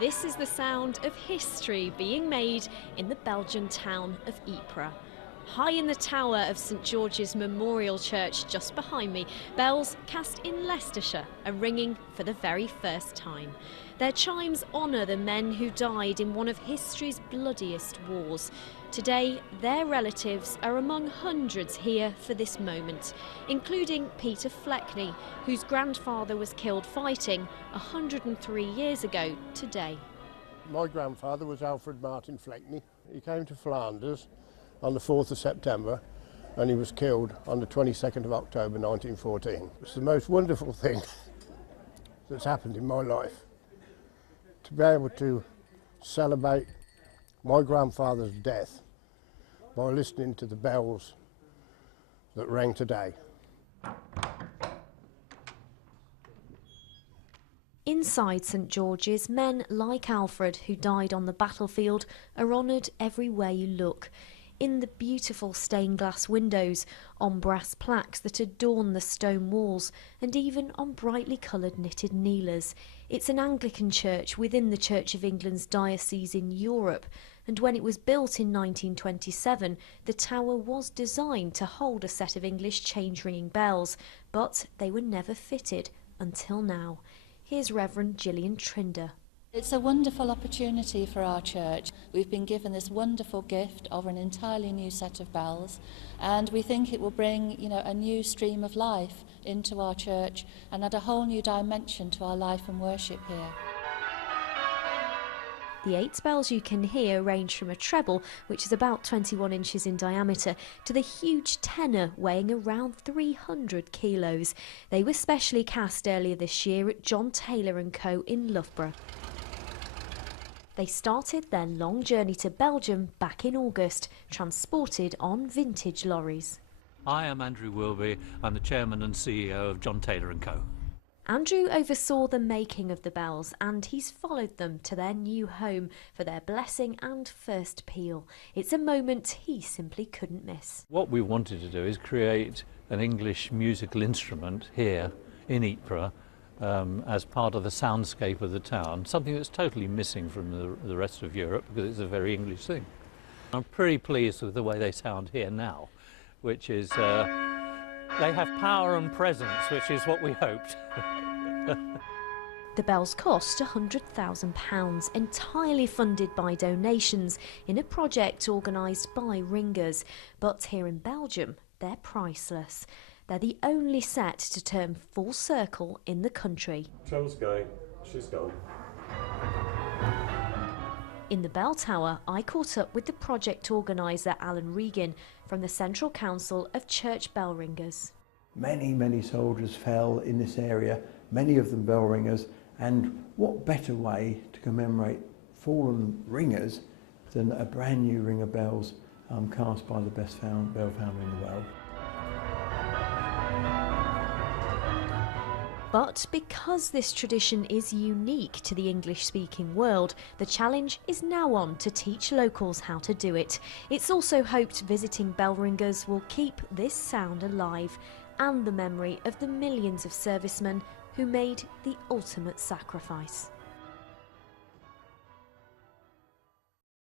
This is the sound of history being made in the Belgian town of Ypres. High in the tower of St George's Memorial Church just behind me, bells cast in Leicestershire are ringing for the very first time. Their chimes honour the men who died in one of history's bloodiest wars. Today, their relatives are among hundreds here for this moment, including Peter Fleckney, whose grandfather was killed fighting 103 years ago today. My grandfather was Alfred Martin Fleckney. He came to Flanders on the 4th of September and he was killed on the 22nd of October 1914. It's the most wonderful thing that's happened in my life, to be able to celebrate my grandfather's death by listening to the bells that rang today. Inside St George's, men like Alfred, who died on the battlefield, are honoured everywhere you look. In the beautiful stained glass windows, on brass plaques that adorn the stone walls, and even on brightly coloured knitted kneelers. It's an Anglican church within the Church of England's diocese in Europe, and when it was built in 1927, the tower was designed to hold a set of English change-ringing bells, but they were never fitted until now. Here's Reverend Gillian Trinder. It's a wonderful opportunity for our church. We've been given this wonderful gift of an entirely new set of bells, and we think it will bring, a new stream of life into our church and add a whole new dimension to our life and worship here. The 8 bells you can hear range from a treble, which is about 21 inches in diameter, to the huge tenor weighing around 300 kilos. They were specially cast earlier this year at John Taylor & Co in Loughborough. They started their long journey to Belgium back in August, transported on vintage lorries. I am Andrew Wilby. I'm the chairman and CEO of John Taylor & Co. Andrew oversaw the making of the bells, and he's followed them to their new home for their blessing and first peal. It's a moment he simply couldn't miss. What we wanted to do is create an English musical instrument here in Ypres as part of the soundscape of the town, something that's totally missing from the rest of Europe because it's a very English thing. I'm pretty pleased with the way they sound here now, which is they have power and presence, which is what we hoped. The bells cost £100,000, entirely funded by donations in a project organised by ringers. But here in Belgium, they're priceless. They're the only set to turn full circle in the country. Trell's going, she's gone. In the bell tower, I caught up with the project organiser Alan Regan from the Central Council of Church Bell Ringers. Many soldiers fell in this area, many of them bell ringers, and what better way to commemorate fallen ringers than a brand new ring of bells cast by the best bell family in the world. But because this tradition is unique to the English-speaking world, the challenge is now on to teach locals how to do it. It's also hoped visiting bell ringers will keep this sound alive and the memory of the millions of servicemen who made the ultimate sacrifice.